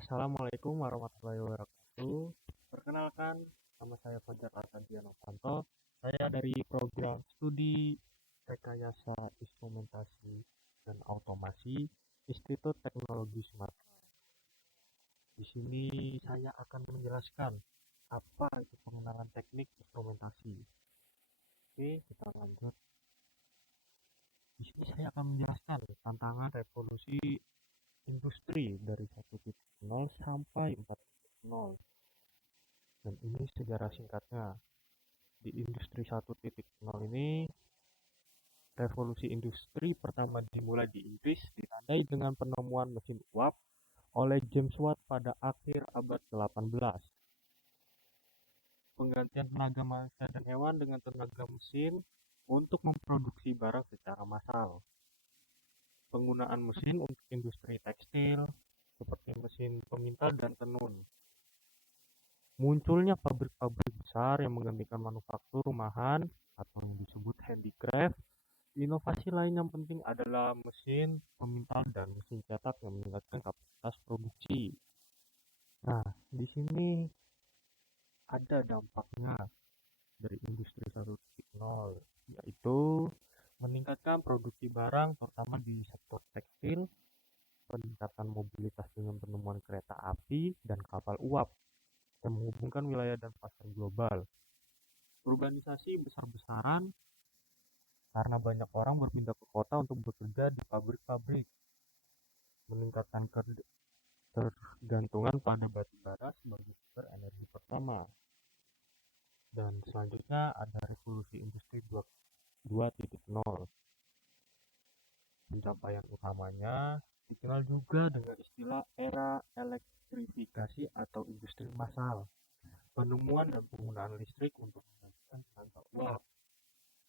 Assalamualaikum warahmatullahi wabarakatuh. Perkenalkan, nama saya Fajar Artandianovanto. Saya dari program studi Rekayasa Instrumentasi dan Automasi Institut Teknologi Sumatera. Di sini saya akan menjelaskan apa itu pengenalan teknik instrumentasi. Oke, kita lanjut. Di sini saya akan menjelaskan tantangan revolusi industri dari 1.0 sampai 4.0. Dan ini sejarah singkatnya. Di industri 1.0 ini, revolusi industri pertama dimulai di Inggris ditandai dengan penemuan mesin uap oleh James Watt pada akhir abad 18. Penggantian tenaga manusia dan hewan dengan tenaga mesin untuk memproduksi barang secara massal. Penggunaan mesin untuk industri tekstil seperti mesin pemintal dan tenun. Munculnya pabrik-pabrik besar yang menggantikan manufaktur rumahan atau yang disebut handicraft. Inovasi lain yang penting adalah mesin pemintal dan mesin cetak yang meningkatkan kapasitas produksi. Nah, di sini ada dampaknya dari industri 1.0, yaitu meningkatkan produksi barang terutama di sektor tekstil, peningkatan mobilitas dengan penemuan kereta api dan kapal uap yang menghubungkan wilayah dan pasar global. Urbanisasi besar-besaran karena banyak orang berpindah ke kota untuk bekerja di pabrik-pabrik, meningkatkan ketergantungan pada batu bara sebagai sumber energi pertama. Dan selanjutnya ada revolusi industri 2.0. Pencapaian utamanya dikenal juga dengan istilah era elektrifikasi atau industri massal. Penemuan dan penggunaan listrik untuk menghasilkan tenaga uap.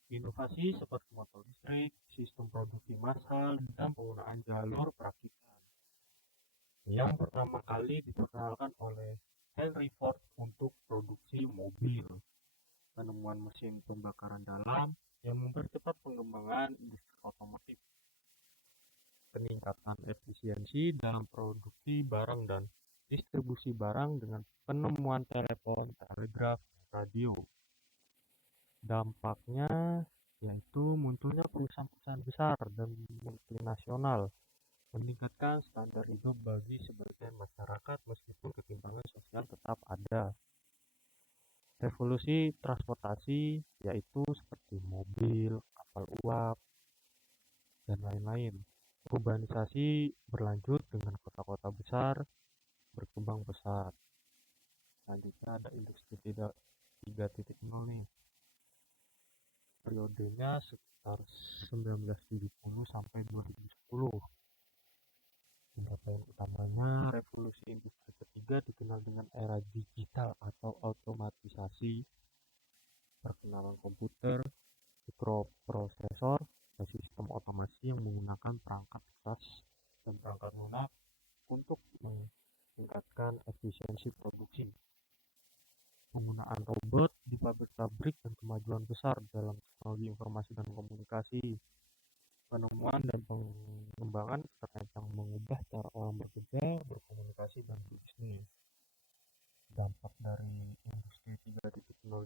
Inovasi seperti motor listrik, sistem produksi massal, dan penggunaan jalur perakitan. Yang pertama kali diperkenalkan oleh Henry Ford untuk produksi mobil. Penemuan mesin pembakaran dalam yang mempercepat pengembangan industri otomotif. Peningkatan efisiensi dalam produksi barang dan distribusi barang dengan penemuan telepon, telegraf, radio. Dampaknya yaitu munculnya perusahaan-perusahaan besar dan multinasional, meningkatkan standar hidup bagi sebagian masyarakat meskipun ketimpangan sosial tetap ada. Revolusi transportasi yaitu seperti mobil, kapal uap, dan lain-lain. Urbanisasi berlanjut dengan kota-kota besar berkembang pesat. Selanjutnya ada industri 3.0 nih. Periodenya sekitar 1970 sampai 2010. Pencapaian utamanya revolusi industri ketiga dikenal dengan era digital atau otomatisasi, perkenalan komputer, mikroprosesor, dan sistem otomasi yang menggunakan perangkat keras dan perangkat lunak untuk meningkatkan efisiensi produksi. Penggunaan robot di pabrik-pabrik dan kemajuan besar dalam teknologi informasi dan komunikasi. Penemuan dan pengembangan terancam mengubah cara orang bekerja, berkomunikasi, dan berbisnis. Dampak dari industri 3.0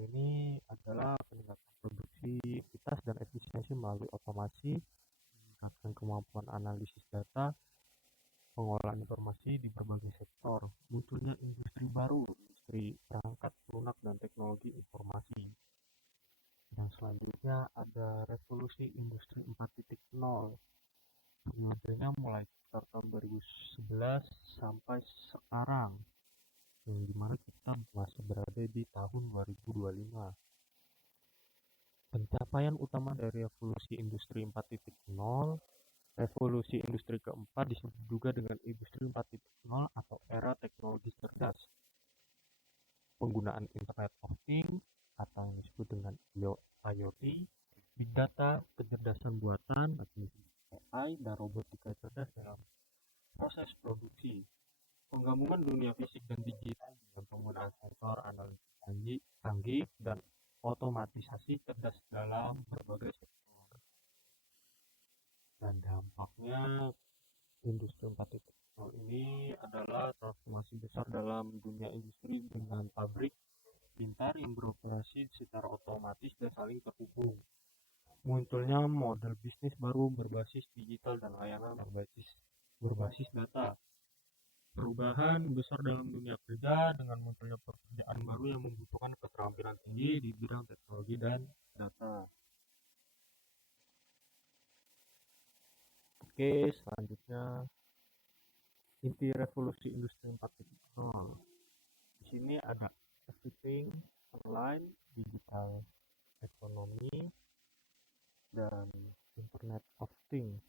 ini adalah peningkatan produktivitas dan efisiensi melalui otomasi, meningkatkan kemampuan analisis data, pengolahan informasi di berbagai sektor, munculnya industri baru, industri perangkat lunak dan teknologi informasi. Yang selanjutnya ada revolusi industri 4.0. Periodenya mulai sekitar tahun 2011 sampai sekarang, yang dimana kita masih berada di tahun 2025. Pencapaian utama dari revolusi industri 4.0, revolusi industri keempat disebut juga dengan industri 4.0 atau era teknologi cerdas. Penggunaan Internet of Things atau yang disebut dengan IoT, Big Data, kecerdasan buatan atau AI, dan robotika cerdas dalam proses produksi. Penggabungan dunia fisik dan digital dengan penggunaan sensor, analisis canggih, dan otomatisasi cerdas dalam berbagai sektor. Dan dampaknya industri 4.0 ini adalah transformasi berbasis data. Perubahan besar dalam dunia kerja dengan munculnya pekerjaan baru yang membutuhkan keterampilan tinggi di bidang teknologi dan data. Oke, selanjutnya inti revolusi industri 4.0. Di sini ada everything online, digital ekonomi, dan Internet of Things.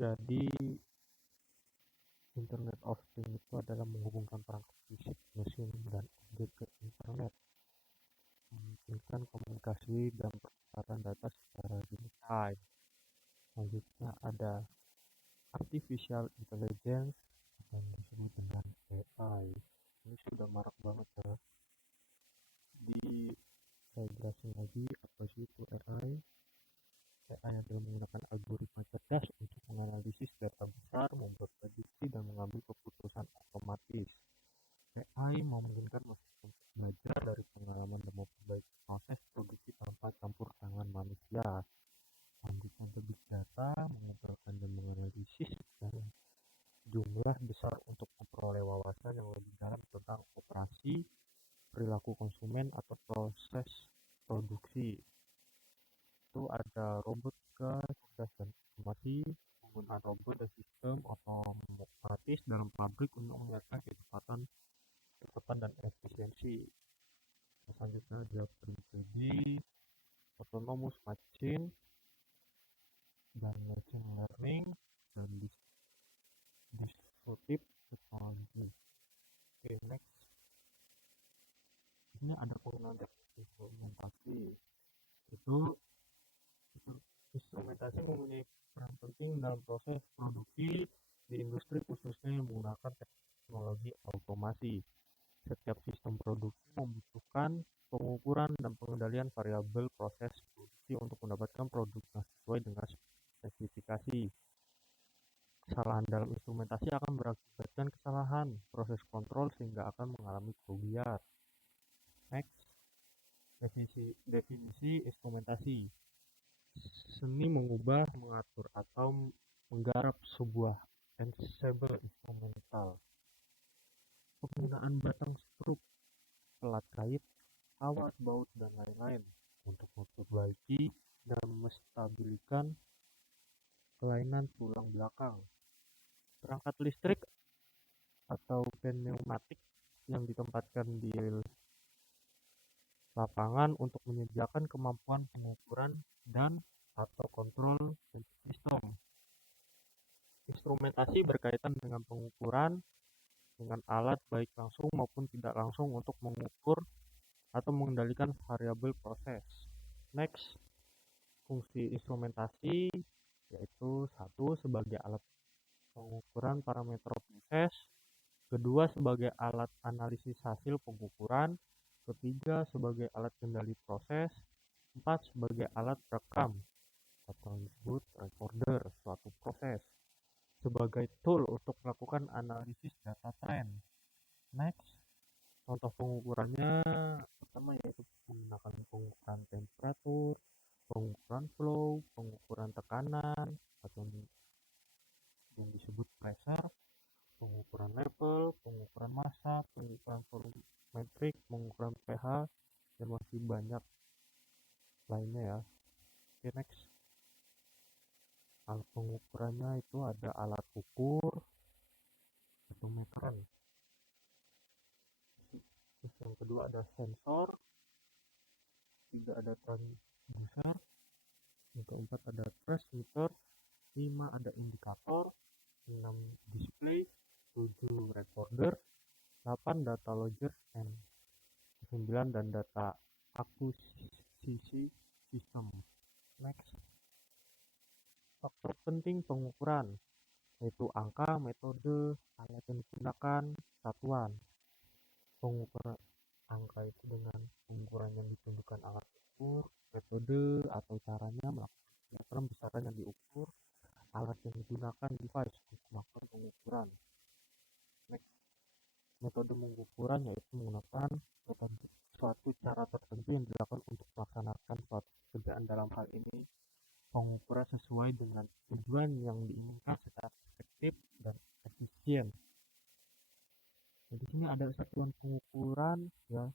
Jadi Internet of Things itu adalah menghubungkan perangkat fisik, mesin, dan objek ke internet, memungkinkan komunikasi dan pertukaran data secara real time. Selanjutnya ada Artificial Intelligence yang disebut dengan AI. Ini sudah marak banget ya. Jadi saya jelasin lagi apa sih itu AI. AI adalah menggunakan algoritma cerdas untuk menganalisis data besar, membuat prediksi, dan mengambil keputusan otomatis. AI memungkinkan mesin untuk belajar dari pengalaman dan memperbaiki proses produksi tanpa campur tangan manusia. Selanjutnya ada big data, mengumpulkan dan menganalisis jumlah besar untuk memperoleh wawasan yang lebih dalam tentang operasi, perilaku konsumen, atau proses produksi. Itu ada robotika, cerdas dan otomasi, penggunaan robot dan sistem otomatis dalam pabrik untuk meningkatkan kecepatan dan efisiensi. Selanjutnya ada PRINCE3, autonomous machine, dan machine learning, dan disruptive technology. Oke, next. Ini ada penggunaan instrumentasi. Itu instrumentasi mempunyai peran penting dalam proses produksi di industri, khususnya yang menggunakan teknologi otomasi. Setiap sistem produksi membutuhkan pengukuran dan pengendalian variabel proses produksi untuk mendapatkan produk yang sesuai dengan spesifikasi. Kesalahan dalam instrumentasi akan berakibatkan kesalahan proses kontrol sehingga akan mengalami kerugian. Next, definisi instrumentasi. Seni mengubah, mengatur, atau menggarap sebuah ensemble instrumental. Penggunaan batang struk, pelat kait, kawat baut, dan lain-lain untuk memperbaiki dan menstabilkan kelainan tulang belakang. Perangkat listrik atau pneumatik yang ditempatkan di lapangan untuk menyediakan kemampuan pengukuran dan atau kontrol sistem. Instrumentasi berkaitan dengan pengukuran dengan alat baik langsung maupun tidak langsung untuk mengukur atau mengendalikan variabel proses. Next, fungsi instrumentasi yaitu satu sebagai alat pengukuran parameter proses, kedua sebagai alat analisis hasil pengukuran, ketiga sebagai alat kendali proses, empat sebagai alat rekam atau disebut recorder suatu proses, sebagai tool untuk melakukan analisis data tren. Next, contoh pengukurannya pertama yaitu menggunakan pengukuran temperatur, pengukuran flow, pengukuran tekanan atau yang disebut pressure, pengukuran level, pengukuran massa, pengukuran volumetrik, pengukuran pH, dan masih banyak lainnya ya. Oke, next. Alat pengukurannya itu ada alat ukur atau meteran. Terus yang kedua ada sensor, tiga ada transducer, yang keempat ada transmitter, 5 ada indikator, 6 display, 7 recorder, 8 data logger, and 9 dan data akuisisi sistem. Next, faktor penting pengukuran yaitu angka, metode, alat yang digunakan, satuan. Pengukuran angka itu dengan pengukuran yang ditunjukkan alat ukur, metode atau caranya melakukan besaran yang diukur, alat yang digunakan device untuk melakukan pengukuran. Next, metode pengukuran yaitu menggunakan suatu cara tertentu yang dilakukan untuk melaksanakan suatu pekerjaan, dalam hal ini pengukuran sesuai dengan tujuan yang diinginkan secara efektif dan efisien. Nah, di sini ada satuan pengukuran ya.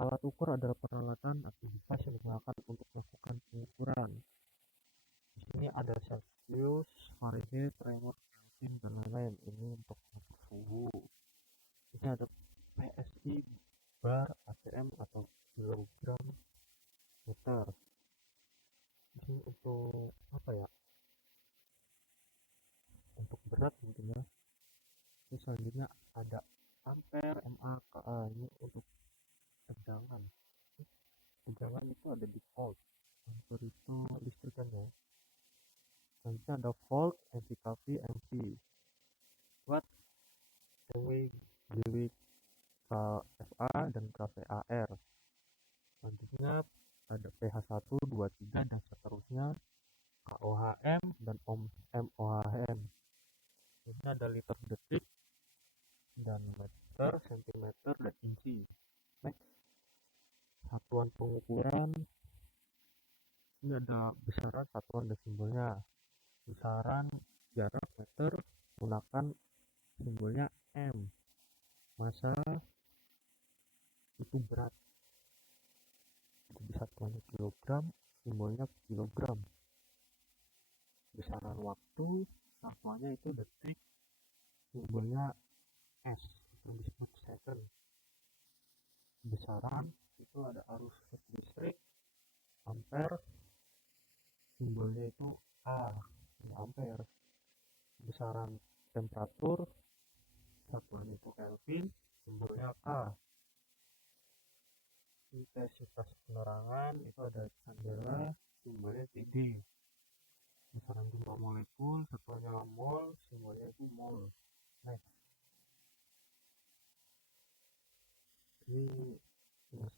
Alat ukur adalah peralatan atau device yang digunakan untuk melakukan pengukuran. Di sini ada Celsius, Fahrenheit, Reaumur, Kelvin, dan lain-lain. Ini untuk mengukur suhu. Di sini ada PSI, bar, ATM atau kilogram meter. Di sini untuk apa ya? Untuk berat mungkin ya. Terus selanjutnya ada ampere, mA, KA. Ini untuk tegangan. Tegangan itu ada di volt. Ampere itu listrikan ya. Selanjutnya ada volt, MV/kV, mV. Watt, mW, GW, KFA, dan KVAR. Selanjutnya ada pH 1, 2, 3, dan seterusnya. KOHM dan MOHM. Ini ada liter detik dan meter, sentimeter, dan inci. Next, satuan pengukuran. Ini ada besaran, satuan, dan simbolnya. Besaran jarak meter menggunakan simbolnya M. Massa itu berat. Jadi satuannya kilogram, simbolnya kilogram. Besaran waktu, satuannya itu detik, simbolnya S atau disebut second. Besaran itu ada arus listrik, ampere, simbolnya itu A, ampere. Besaran temperatur, satuan itu Kelvin, simbolnya K. Intensitas penerangan itu ada candela, simbolnya TD. Besaran jumlah molekul, satuannya mol, simbolnya itu mol. Next, ini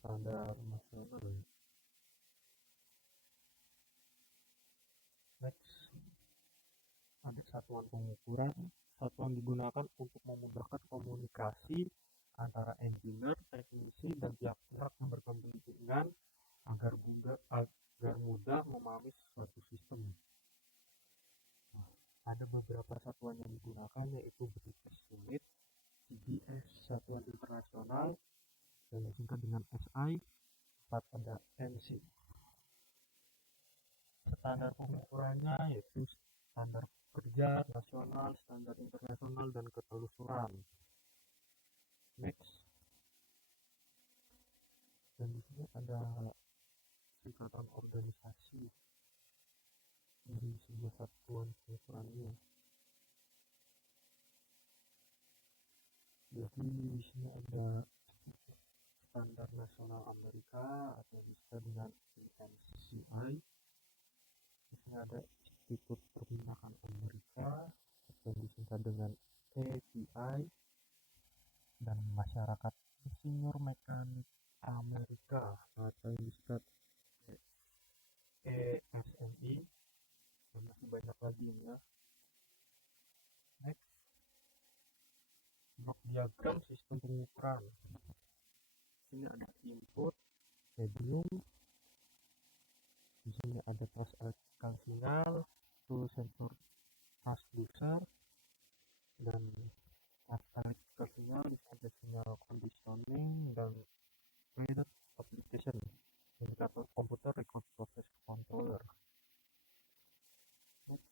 standar nasional ya. Next, ada satuan pengukuran. Satuan digunakan untuk memudahkan komunikasi antara engineer, teknisi, dan pihak-pihak yang berkepentingan agar mudah memahami suatu sistem. Nah, ada beberapa satuan yang digunakan yaitu British Unit, CBS, Satuan Internasional, dan disingkat dengan SI. 4 ada NC. Standar pengukurannya yaitu standar kerja nasional, standar internasional, dan ketelusuran. Next, dan di sini ada singkatan organisasi dari sebuah satuan pengukurannya. Jadi di sini ada standar nasional Amerika atau disebut dengan NCI. Di sini ada Institut Perminakan Amerika atau disingkat dengan API, dan Masyarakat Insinyur Mekanik Amerika atau disingkat ASMI, dan masih banyak lagi ya. Next, blok diagram sistem pengukuran. Di sini ada input, medium. Di sini ada trans electrical signal, itu sensor transducer, dan trans electrical signal. Di sini ada sinyal conditioning dan graded application, indikator komputer, record process controller. Next,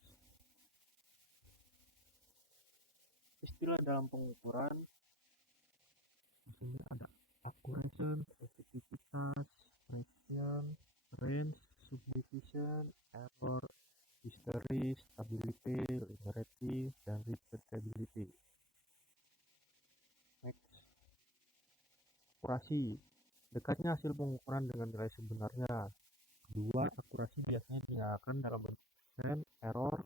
istilah dalam pengukuran. Di sini ada accuracy, sensitivitas, precision, range, subdivision, error, history, stability, linearity, dan repeatability. Next, akurasi. Dekatnya hasil pengukuran dengan nilai sebenarnya. Kedua, akurasi biasanya dinyatakan dalam bentuk persen error.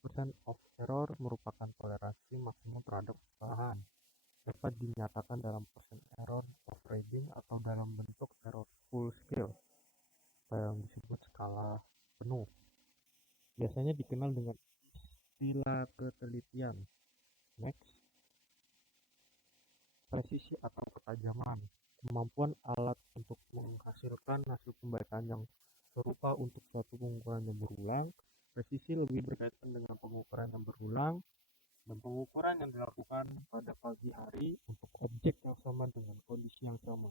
Percent of error merupakan toleransi maksimum terhadap kesalahan. Dapat dinyatakan dalam persen error of reading atau dalam bentuk error full scale yang disebut skala penuh. Biasanya dikenal dengan istilah ketelitian. Next, presisi atau ketajaman. Kemampuan alat untuk menghasilkan hasil pembacaan yang serupa untuk suatu pengukuran yang berulang. Presisi lebih berkaitan dengan pengukuran yang berulang dan pengukuran yang dilakukan pada pagi hari untuk objek yang sama dengan kondisi yang sama.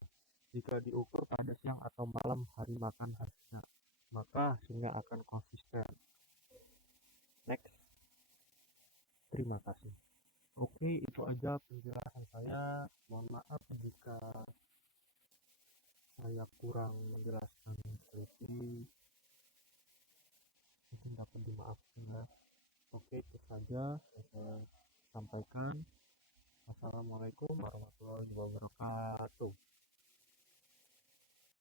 Jika diukur pada siang atau malam hari makan hasilnya, maka hasilnya akan konsisten. Next. Terima kasih. Oke, itu aja penjelasan saya. Mohon maaf jika saya kurang menjelaskan lebih, mungkin dapat dimaafkan ya. Oke, itu saja yang saya sampaikan. Assalamualaikum warahmatullahi wabarakatuh.